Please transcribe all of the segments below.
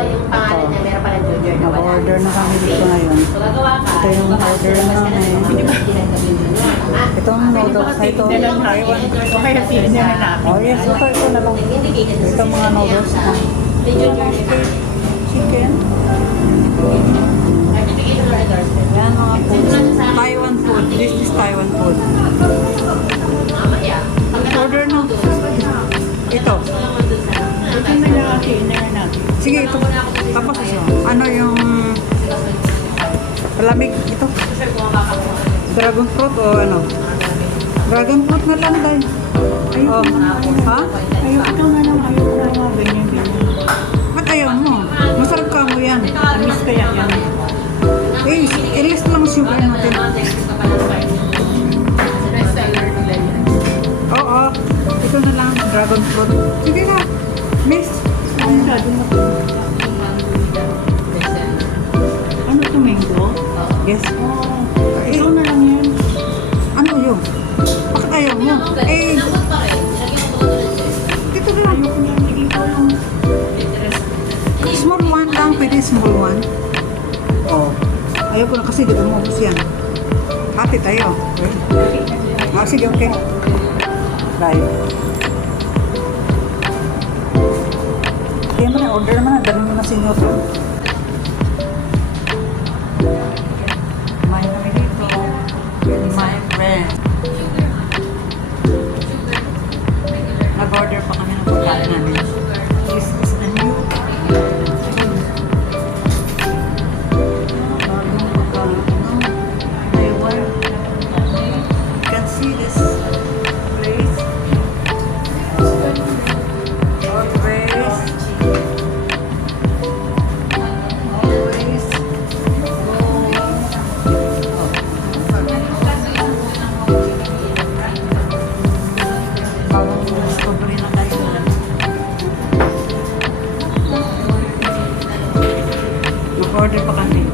yung pangalan niya, meron pala junior na wala. Order na kami dito ngayon. So, gagawa ka. Ito yung order namin. Itong noodles na ito. Taiwan. Okay, sige niya na. Oh yes, ito na lang. Ito mga noodles na. Chicken. Yan mga food. Taiwan food. This is Taiwan food. Order na. Ito. Ito na lang natin, natin. Sige, ito. Tapos ano yung palamig ito? Dragon fruit o ano? Dragon fruit na lang dahil. Oh. Ha? Ayaw, ito na lang. Ayaw na lang. Ganyan. Ba't ayaw mo? Masarap ka mo yan. Miss kaya yan. Eh, ilis lang sugar natin. Oo. Ito na lang, dragon fruit. Sige na. Miss. Ano masyado na po? Ano ito, mango? Yes. Ito na lang yan. Ano yun? Bakit ayaw mo? Eh, dito na lang. Ayoko na. Lagi ko lang. Small one lang. Pwede small one. Oh. Ayaw ko na kasi dito mo ubus yan. Hati tayo. Okay. Ah, sige, okay. Right. Kaya mo na, order mo na. Dami mo na sinyo to. Kumain kami dito. My friend. Nag-order pa kami ng pagkain namin. This is a new you can see this place. Always bagong discovery na tayo. Mag-order pa kami.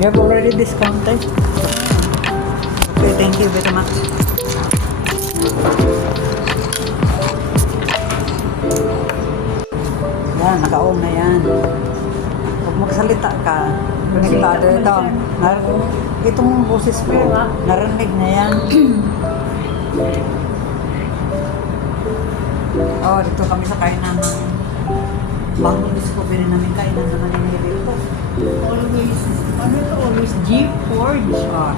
You have already discounted. Okay, thank you very much. Yan, naka-on na yan. Huwag magsalita ka. Konektado ito. Itong boses ko, narinig na yan. Oh, dito kami sa kainan ng bagong discovery namin. Kainan naman ni dito. Always, ano ito? Always Jeep Forge. Oh.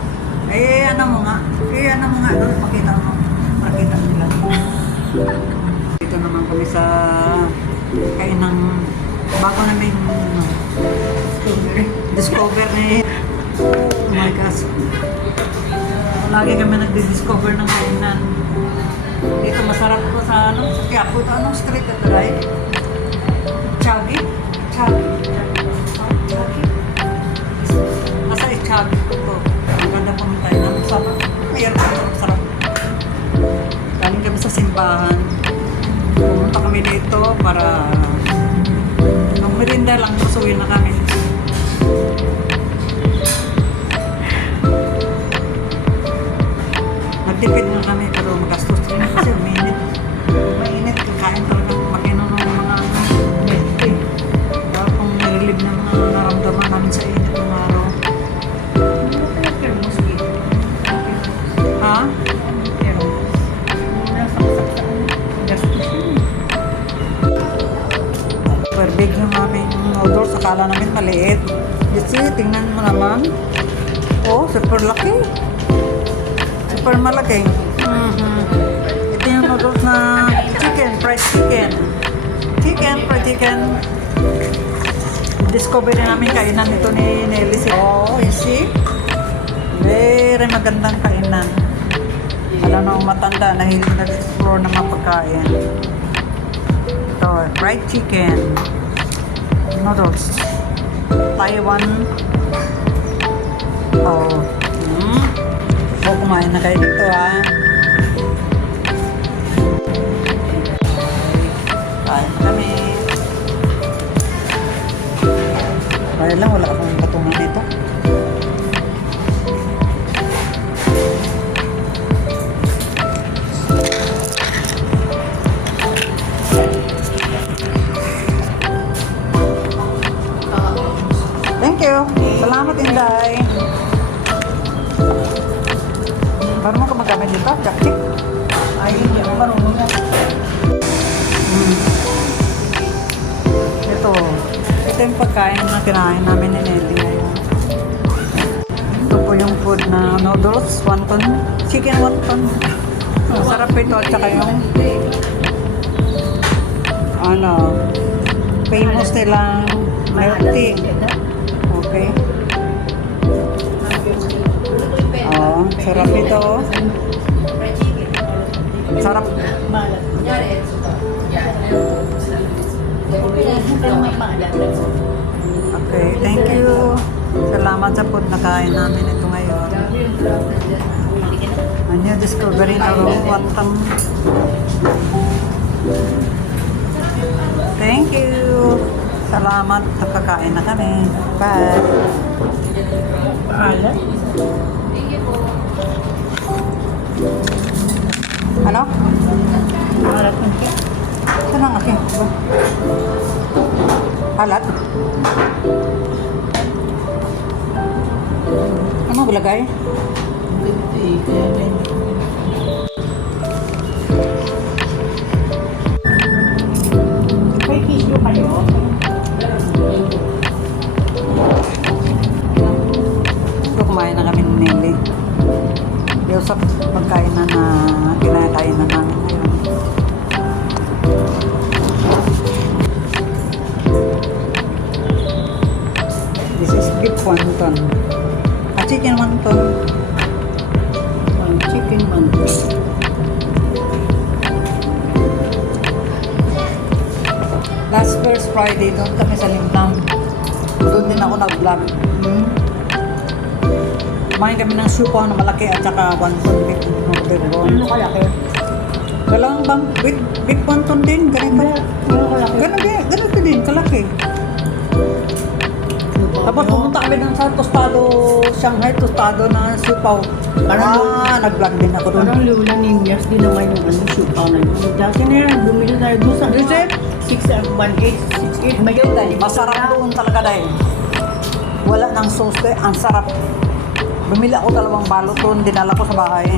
Ano mo nga. Doon makita mo. Makita nila. Dito naman kami sa kainang bago namin discover ni oh my gosh. Lagi kami nagdi-discover ng kainan. Dito masarap ko sa sa Quiapo. Anong street ito, right? Chagi? Nasa Chagi ko to. Ang ganda po ng kainan. Masarap. Mayroon ko sarap. Galing kami sa simbahan. Pumunta kami dito para nung merinda lang, susuin na kami. Nagtipid na kami pero magastos rin kasi uminit. Mainit, kakain talaga makinom ng mga medicine. Para kung nililib ng mga naramdaman namin sa init ng araw. Ha? Super big yung aming noodles. Akala namin maliit. You see, tingnan mo naman. Oh, super laki. Super malaki. Ito yung noodles na chicken, fried chicken. Fried chicken. Discover namin kainan ito ni Nelly. Oh, you see? Very magandang kainan. Alam na matanda na hindi nag-explore ng mga pagkain. Ito, fried chicken. Noodles. Taiwan. Oh. kumain na kayo dito ha. Kain na kami. Kaya lang, wala akong patungan dito. Thank you. Salamat, Inday. Marunong ka magamit dito? Jack-chick? Ay, hindi ako marunong na. Ito yung pagkain na kinain namin ni Nelly ngayon. Ito po yung food na noodles, wonton, chicken wonton. Sarap ito at saka yung famous nilang milk tea. Okay. Oh, sarap ito. Sarap. Malat. Okay, thank you. Salamat sa food na kain namin ito ngayon. A new discovery na wonton. Thank you. Salamat sa pagkain na kami. Bye. Malat. Ano? Malat ng siya. Saan ang aking? Alat? Ano gulagay? May tissue kayo? Ito kumain na kami ni Nelly. Yung sa pagkain na kinakain na namin ngayon. This is beef wonton. Chicken wonton. Chicken wonton. Last first Friday, doon kami sa Limnam. Doon din ako nag-vlog. Kumain kami ng supo na malaki at saka wonton beef order roll. Ano kaya kayo? Walang bang beef wonton din, ganito. Ano kaya kayo? Ganito din, kalaki. Tapos pumunta kami ng sa tostado, Shanghai tostado na sipaw. Nag-vlog din ako doon. Parang Lula New Year's din naman yung supaw na yun. Dati na yan, bumili tayo doon sa Is it? 618, 68. May Dahil masarap doon talaga dahil. Wala nang sauce eh, ang sarap. Bumili ako 2 balot doon, dinala ko sa bahay.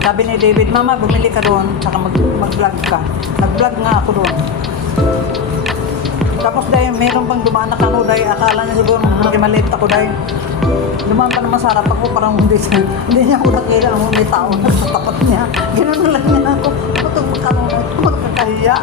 Sabi ni David, Mama, bumili ka doon, tsaka mag-vlog ka. Nag-vlog nga ako doon. Tapos dahil meron pang dumaan na kano dahil akala niya siguro maliit ako dahil dumaan pa naman sa harap ako parang hindi niya ako nakita mo may tao na sa tapat niya. Ganoon lang niya ako. Ito magkano na ito magkakahiya.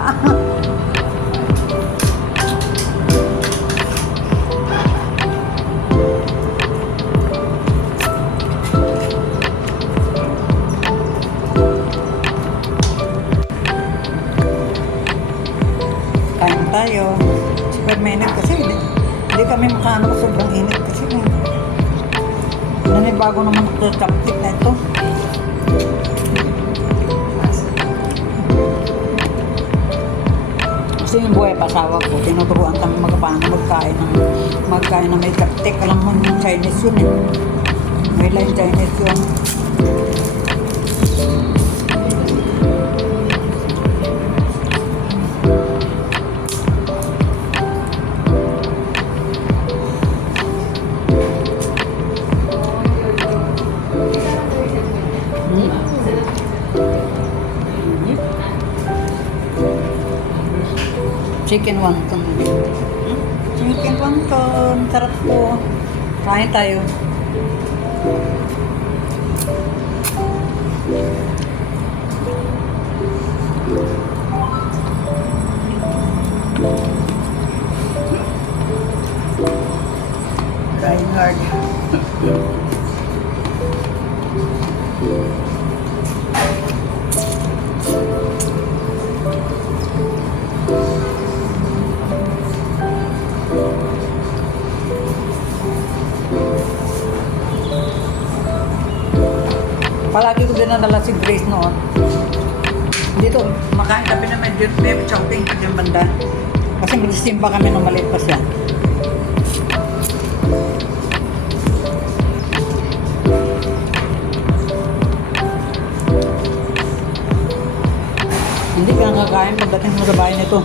Kain tayo. Super mainit kasi hindi kami makaano sobrang init kasi nanibago naman ito chopstick na ito. Kasi yung buhay pasawa ko, tinuturuan kami paano magkain ng may chopstick. Alam mo yung Chinese yun eh. May line Chinese yun. Chicken wonton. Chicken wonton. Sarap po. Kain tayo. Trying hard. lagi ko dinadala si Grace noon. Dito, makain kami na medyo shopping yung banda. Kasi magsisimba kami nung maliit pa siya. Hindi ka nakakain pagdating mo sa bahay nito.